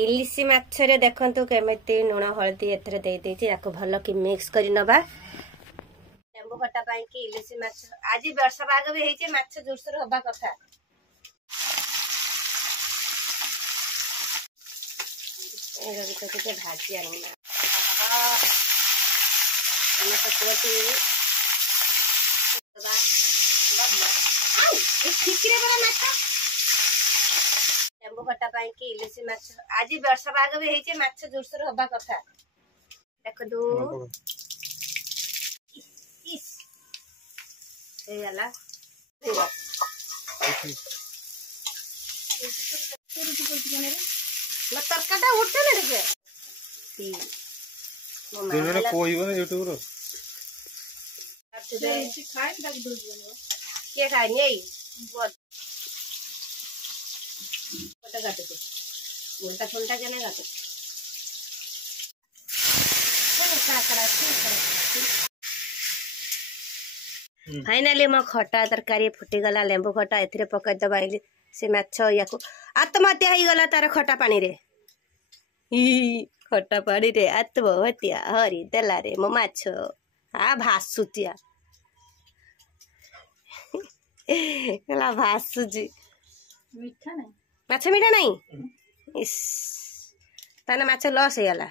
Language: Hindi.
इलिसी माछरे देखंतु केमिति लुण हळदी एथरे दे देछि याको भलो कि मिक्स करि नबा लेंबू खट्टा पाई कि इलिसी माछ आज वर्षा पाग भी हेछि माछ जोरसर होबा कथा एगो तो के भाजी आनिना हम पकड़ती बा बम्मा आउ ए ठिकरे बड़ा माछ लेंबू खट्टा पाई कि इलिसी माछ आज वर्षा पाग भी हेछि माछ जोरसर होबा कथा देखो दू इस ए याला म तरकाटा उठते ना रे ती तुमने कोई बने यूट्यूब रो अच्छे खाए तक दूध बनो के खाए नहीं बहुत छोटा काटे तो उल्टा छोटा के नहीं काटे फाइनली मो खटा तरकारी फुटी गला लेंबू खटा एथिरे पकाई दबा से माछ याको आत्महत्या ही गला तार खटा पानी रे खटा पानी रे आत्महत्या हरी देला रे मो माछ आ भासुतिया गला भासुजी मीठा नहीं माछ मीठा नहीं इस ताने माछ लॉस हे गला